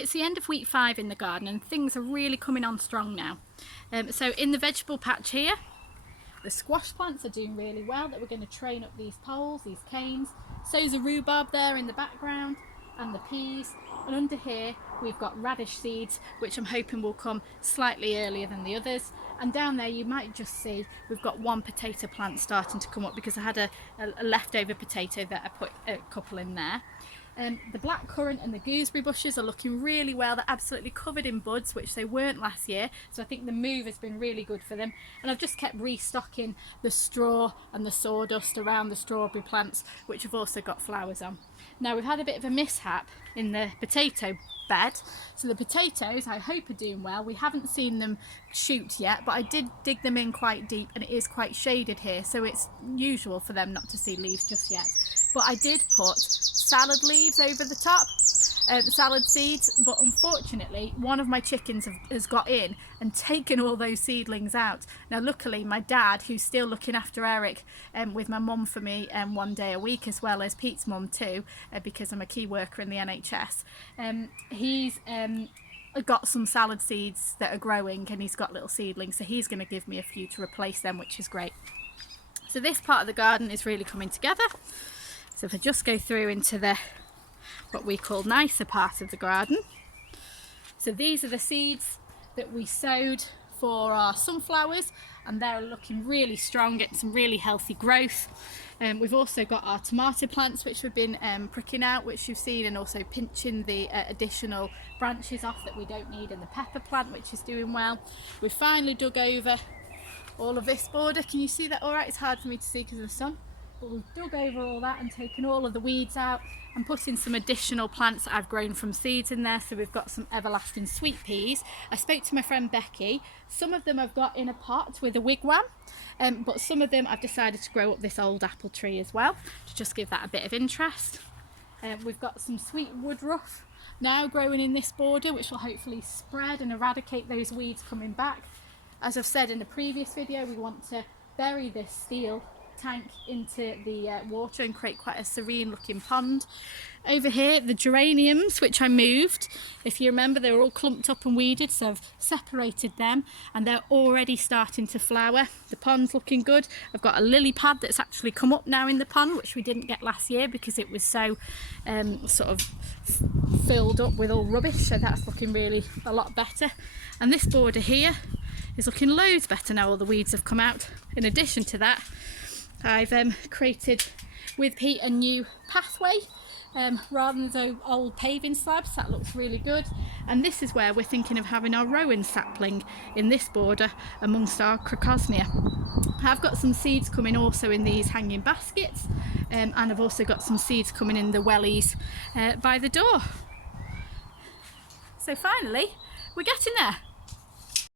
It's the end of week 5 in the garden and things are really coming on strong now. So in the vegetable patch here, the squash plants are doing really well, that we're going to train up these poles, these canes. So's a rhubarb there in the background, and the peas. And under here we've got radish seeds, which I'm hoping will come slightly earlier than the others. And down there you might just see we've got one potato plant starting to come up, because I had a leftover potato that I put a couple in there. The blackcurrant and the gooseberry bushes are looking really well. They're absolutely covered in buds, which they weren't last year, so I think the move has been really good for them. And I've just kept restocking the straw and the sawdust around the strawberry plants, which have also got flowers on. Now, we've had a bit of a mishap in the potato bed, so the potatoes I hope are doing well. We haven't seen them shoot yet, but I did dig them in quite deep and it is quite shaded here, so it's usual for them not to see leaves just yet. But I did put salad leaves over the top, salad seeds, but unfortunately one of my chickens has got in and taken all those seedlings out. Now luckily my dad, who's still looking after Eric with my mum for me one day a week, as well as Pete's mum too, because I'm a key worker in the NHS, he's got some salad seeds that are growing and he's got little seedlings, so he's going to give me a few to replace them, which is great. So this part of the garden is really coming together. So if I just go through into the what we call nicer part of the garden. So these are the seeds that we sowed for our sunflowers, and they're looking really strong, getting some really healthy growth. We've also got our tomato plants, which we've been pricking out, which you've seen, and also pinching the additional branches off that we don't need, and the pepper plant, which is doing well. We've finally dug over all of this border. Can you see that all right? It's hard for me to see because of the sun. But we've dug over all that and taken all of the weeds out and put in some additional plants that I've grown from seeds in there. So we've got some everlasting sweet peas. I spoke to my friend Becky. Some of them I've got in a pot with a wigwam, but some of them I've decided to grow up this old apple tree as well, to just give that a bit of interest. We've got some sweet woodruff now growing in this border, which will hopefully spread and eradicate those weeds coming back. As I've said in a previous video, we want to bury this steel tank into the water and create quite a serene looking pond. Over here, the geraniums, which I moved, if you remember, they were all clumped up and weeded, so I've separated them and they're already starting to flower. The pond's looking good. I've got a lily pad that's actually come up now in the pond, which we didn't get last year because it was so sort of filled up with all rubbish, so that's looking really a lot better. And this border here is looking loads better now all the weeds have come out. In addition to that, I've created with Pete a new pathway rather than those old paving slabs. That looks really good, and this is where we're thinking of having our rowan sapling, in this border amongst our crocosmia. I've got some seeds coming also in these hanging baskets, and I've also got some seeds coming in the wellies by the door. So finally we're getting there.